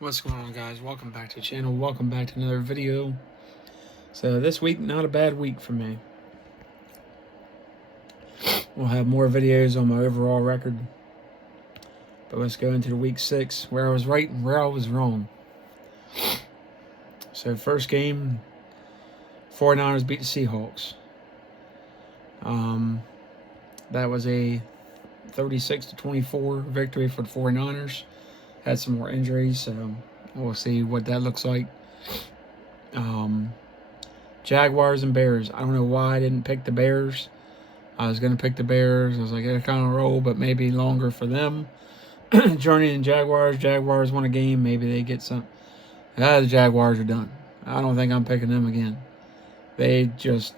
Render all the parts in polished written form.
What's going on, guys? Welcome back to the channel. Welcome back to another video. So this week, not a bad week for me. We'll have more videos on my overall record. But let's go into the week 6, where I was right and where I was wrong. So first game, 49ers beat the Seahawks. That was a 36-24 victory for the 49ers. Had some more injuries, so we'll see what that looks like. Jaguars and Bears. I don't know why I didn't pick the Bears. I was going to pick the Bears. I was like, they're kind of roll, but maybe longer for them. Journey and Jaguars. Jaguars won a game. Maybe they get some. The Jaguars are done. I don't think I'm picking them again. They just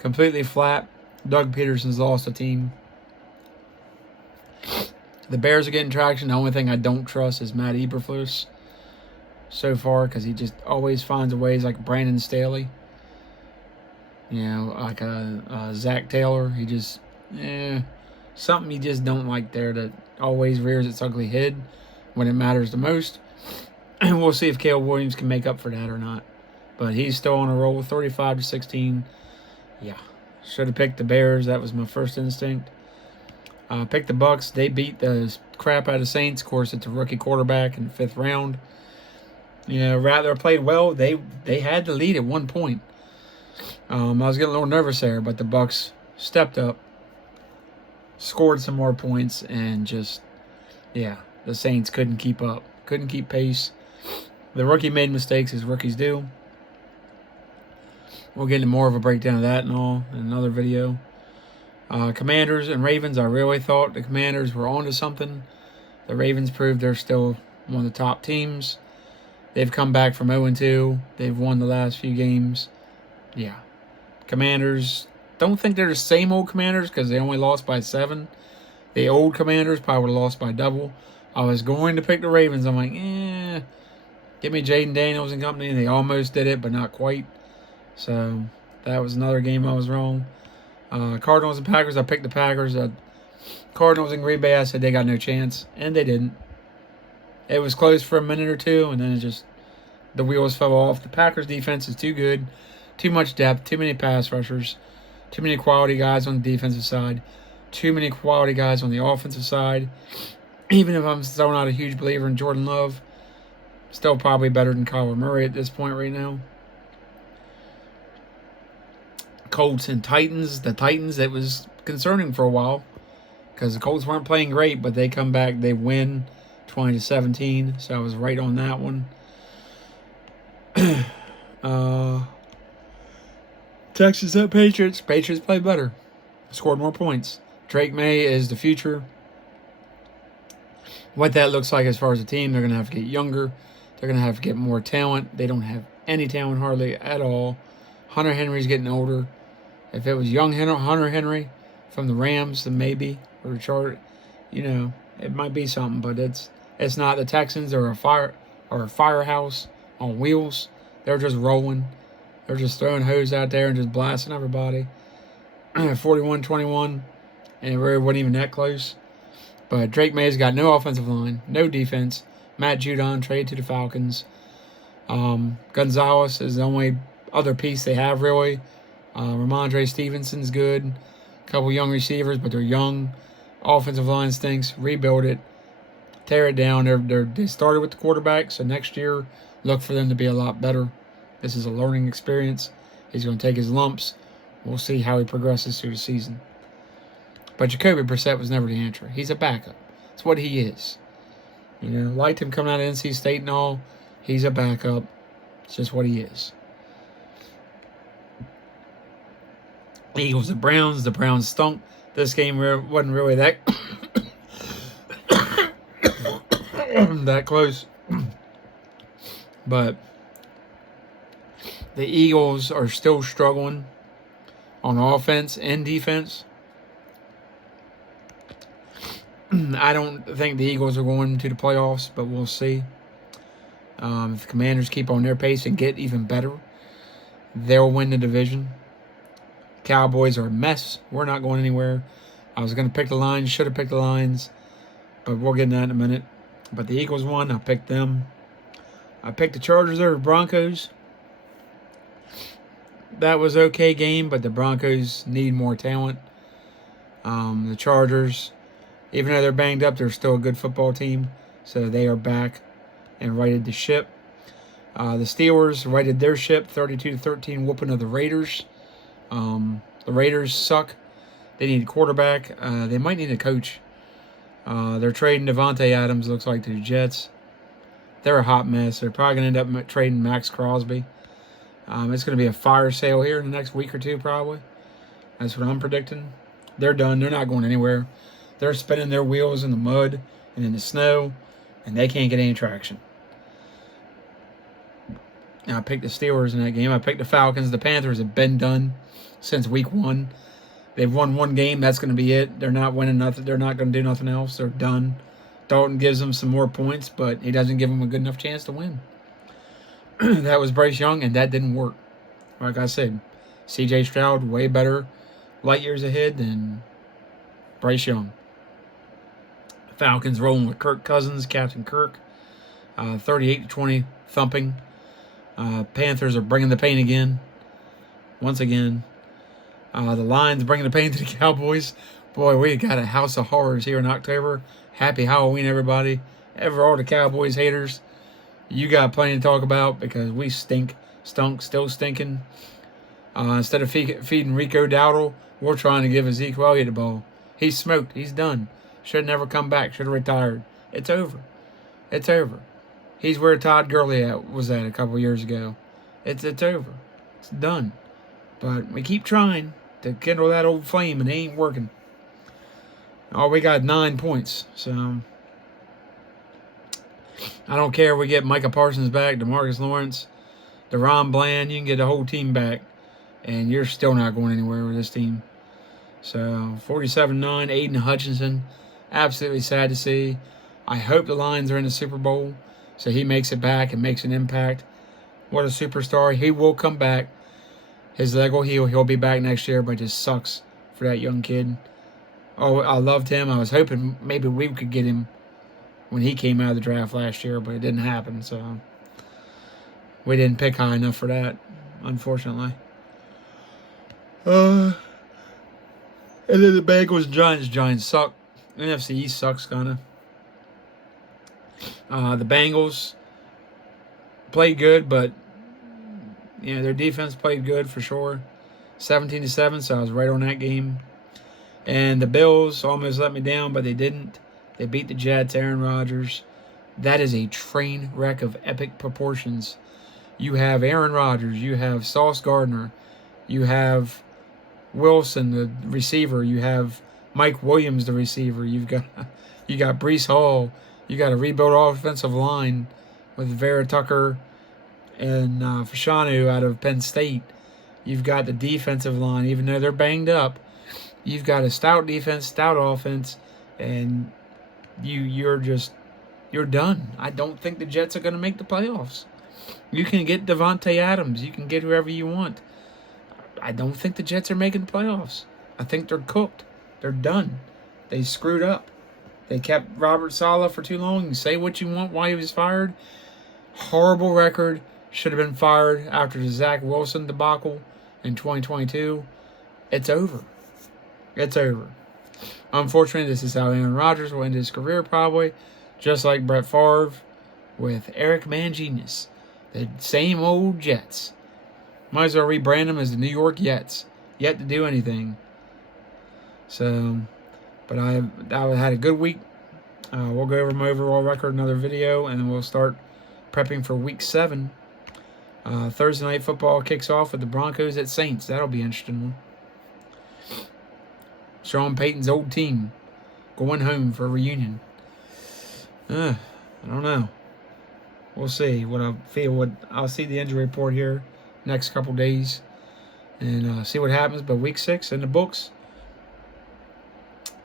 completely flat. Doug Peterson's lost the team. The Bears are getting traction. The only thing I don't trust is Matt Eberflus so far, because he just always finds a ways, like Brandon Staley. You know, like Zach Taylor. He just, something you just don't like there, that always rears its ugly head when it matters the most. And we'll see if Caleb Williams can make up for that or not. But he's still on a roll, 35-16. Yeah, should have picked the Bears. That was my first instinct. Picked the Bucks. They beat the crap out of the Saints. Of course, it's a rookie quarterback in the 5th round. You know, Rattler played well. They had the lead at one point. I was getting a little nervous there, but the Bucks stepped up, scored some more points, and just, the Saints couldn't keep up, couldn't keep pace. The rookie made mistakes, as rookies do. We'll get into more of a breakdown of that and all in another video. Commanders and Ravens, I really thought the Commanders were onto something. The Ravens proved they're still one of the top teams. They've come back from 0-2. They've won the last few games. Yeah. Commanders, don't think they're the same old Commanders because they only lost by 7. The old Commanders probably would have lost by double. I was going to pick the Ravens. I'm like, give me Jaden Daniels and company. They almost did it, but not quite. So that was another game I was wrong. Cardinals and Packers, I picked the Packers. Cardinals and Green Bay, I said they got no chance, and they didn't. It was close for a minute or two, and then it just, the wheels fell off. The Packers defense is too good, too much depth, too many pass rushers, too many quality guys on the defensive side, too many quality guys on the offensive side. Even if I'm still not a huge believer in Jordan Love, still probably better than Kyler Murray at this point right now. Colts and Titans. The Titans, it was concerning for a while because the Colts weren't playing great, but they come back, they win 20-17, so I was right on that one. Texans at Patriots. Patriots play better, scored more points. Drake May is the future. What that looks like as far as the team, they're going to have to get younger. They're going to have to get more talent. They don't have any talent hardly at all. Hunter Henry's getting older. If it was young Hunter Henry from the Rams, then maybe, or the Chargers, it might be something. But it's not. The Texans are a firehouse on wheels. They're just rolling. They're just throwing hose out there and just blasting everybody. 41-21, and it really wasn't even that close. But Drake May's got no offensive line, no defense. Matt Judon traded to the Falcons. Gonzalez is the only other piece they have, really. Ramondre Stevenson's good. A couple young receivers, but they're young. Offensive line stinks. Rebuild it. Tear it down. They started with the quarterback, so next year, look for them to be a lot better. This is a learning experience. He's going to take his lumps. We'll see how he progresses through the season. But Jacoby Brissett was never the answer. He's a backup. That's what he is. Liked him coming out of NC State and all. He's a backup. It's just what he is. Eagles and Browns. The Browns stunk. This game wasn't really that that close. But the Eagles are still struggling on offense and defense. I don't think the Eagles are going to the playoffs, but we'll see. If the Commanders keep on their pace and get even better, they'll win the division. Cowboys are a mess. We're not going anywhere. I was going to pick the Lions, should have picked the Lions, but we'll get into that in a minute. But the Eagles won. I picked them. I picked the Chargers over Broncos. That was okay game, but the Broncos need more talent. The Chargers, even though they're banged up, they're still a good football team. So they are back and righted the ship. The Steelers righted their ship, 32-13 whooping of the Raiders. The Raiders suck. They need a quarterback. They might need a coach. They're trading Devontae Adams, looks like, to the Jets. They're a hot mess. They're probably going to end up trading Max Crosby. It's going to be a fire sale here in the next week or two, probably. That's what I'm predicting. They're done. They're not going anywhere. They're spinning their wheels in the mud and in the snow, and they can't get any traction. Now, I picked the Steelers in that game. I picked the Falcons. The Panthers have been done since week 1. They've won one game. That's going to be it. They're not winning nothing. They're not going to do nothing else. They're done. Dalton gives them some more points, but he doesn't give them a good enough chance to win. That was Bryce Young, and that didn't work. Like I said, C.J. Stroud, way better, light years ahead than Bryce Young. Falcons rolling with Kirk Cousins, Captain Kirk, 38-20 thumping. Panthers are bringing the pain again, once again. The Lions bringing the pain to the Cowboys. Boy, we got a house of horrors here in October. Happy Halloween, everybody. All the Cowboys haters. You got plenty to talk about because we still stinking. Instead of feeding Rico Dowdle, we're trying to give Ezekiel Elliott the ball. He's smoked. He's done. Should have never come back. Should have retired. It's over. It's over. He's where Todd Gurley was at a couple years ago. It's over. It's done. But we keep trying to kindle that old flame, and it ain't working. Oh, we got 9 points. So I don't care if we get Micah Parsons back, DeMarcus Lawrence, DeRon Bland. You can get the whole team back, and you're still not going anywhere with this team. So 47-9, Aiden Hutchinson. Absolutely sad to see. I hope the Lions are in the Super Bowl so he makes it back and makes an impact. What a superstar. He will come back. His leg will heal. He'll be back next year, but it just sucks for that young kid. Oh, I loved him. I was hoping maybe we could get him when he came out of the draft last year, but it didn't happen. So we didn't pick high enough for that, unfortunately. And then the Bengals and Giants. Giants suck. NFC East sucks, kind of. The Bengals played good, but their defense played good for sure. 17-7, so I was right on that game. And the Bills almost let me down, but they didn't. They beat the Jets, Aaron Rodgers. That is a train wreck of epic proportions. You have Aaron Rodgers. You have Sauce Gardner. You have Wilson, the receiver. You have Mike Williams, the receiver. You got Breece Hall. You got a rebuilt offensive line with Vera Tucker and Fashanu out of Penn State. You've got the defensive line, even though they're banged up. You've got a stout defense, stout offense, and you're done. I don't think the Jets are going to make the playoffs. You can get Devontae Adams. You can get whoever you want. I don't think the Jets are making the playoffs. I think they're cooked. They're done. They screwed up. They kept Robert Saleh for too long. You say what you want why he was fired. Horrible record. Should have been fired after the Zach Wilson debacle in 2022. It's over. It's over. Unfortunately, this is how Aaron Rodgers will end his career probably, just like Brett Favre with Eric Mangenius. The same old Jets. Might as well rebrand them as the New York Jets. Yet to do anything. So, but I had a good week. We'll go over my overall record, another video, and then we'll start prepping for Week 7. Thursday Night Football kicks off with the Broncos at Saints. That'll be an interesting one. Sean Payton's old team going home for a reunion. I don't know. We'll see what I feel. I'll see the injury report here next couple days and see what happens. But Week 6 in the books.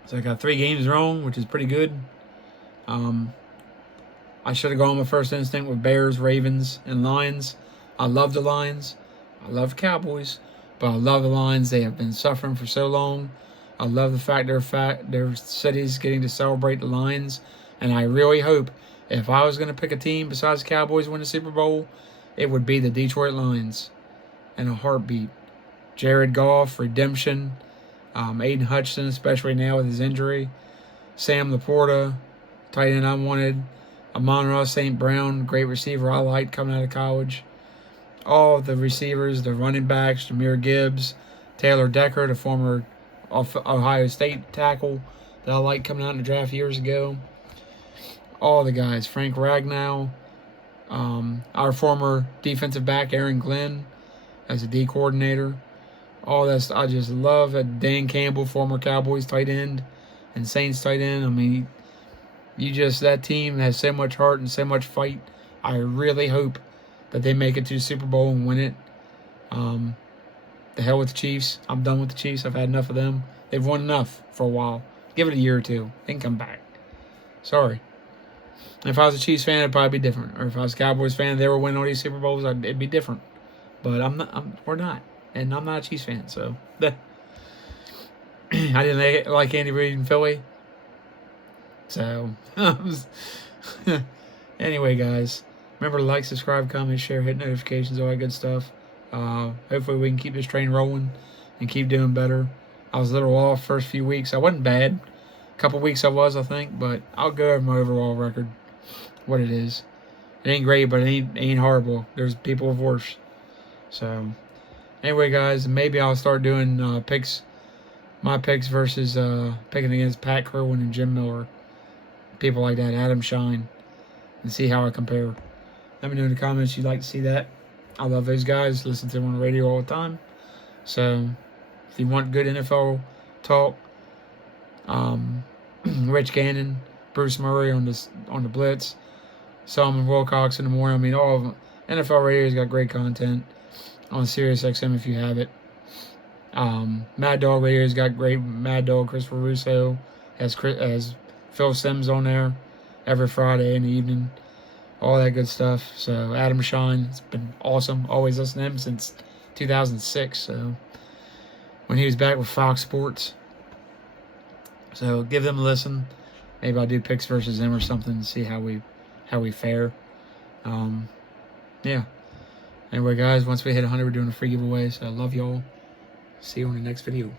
So I got 3 games wrong, which is pretty good. I should have gone with first instinct with Bears, Ravens, and Lions. I love the Lions. I love Cowboys. But I love the Lions. They have been suffering for so long. I love the fact their city's getting to celebrate the Lions. And I really hope If I was going to pick a team besides the Cowboys win the Super Bowl, it would be the Detroit Lions in a heartbeat. Jared Goff, redemption. Aiden Hutchinson, especially now with his injury. Sam Laporta, tight end I wanted. Amon-Ra St. Brown, great receiver I liked coming out of college. All of the receivers, the running backs, Jahmyr Gibbs, Taylor Decker, the former Ohio State tackle that I liked coming out in the draft years ago. All the guys, Frank Ragnow, our former defensive back, Aaron Glenn, as a D coordinator. All that, I just love it. Dan Campbell, former Cowboys tight end and Saints tight end. I mean, that team has so much heart and so much fight. I really hope that they make it to the Super Bowl and win it. The hell with the Chiefs. I'm done with the Chiefs. I've had enough of them. They've won enough for a while. Give it a year or two. Then come back. Sorry. If I was a Chiefs fan, it'd probably be different. Or if I was a Cowboys fan, they were winning all these Super Bowls, it'd be different. But we're not. And I'm not a Chiefs fan, so. I didn't like Andy Reid in Philly. So, anyway, guys. Remember to like, subscribe, comment, share, hit notifications, all that good stuff. Hopefully we can keep this train rolling and keep doing better. I was a little off first few weeks. I wasn't bad. A couple weeks I was, I think. But I'll go over my overall record, what it is. It ain't great, but it ain't horrible. There's people with worse. So, anyway, guys, maybe I'll start doing my picks versus picking against Pat Kerwin and Jim Miller. People like that, Adam Shine, and see how I compare. Let me know in the comments you'd like to see that. I love those guys. Listen to them on the radio all the time. So, if you want good NFL talk, Rich Gannon, Bruce Murray on the Blitz, Solomon Wilcox in the morning. I mean, all of them. NFL radio's got great content on SiriusXM if you have it. Mad Dog Radio's got great Mad Dog. Christopher Russo has Phil Simms on there every Friday in the evening. All that good stuff. So Adam Shine, it's been awesome. Always listened to him since 2006. So when he was back with Fox Sports. So give them a listen. Maybe I'll do picks versus them or something and see how we fare. Yeah. Anyway, guys, once we hit 100, we're doing a free giveaway. So I love y'all. See you on the next video.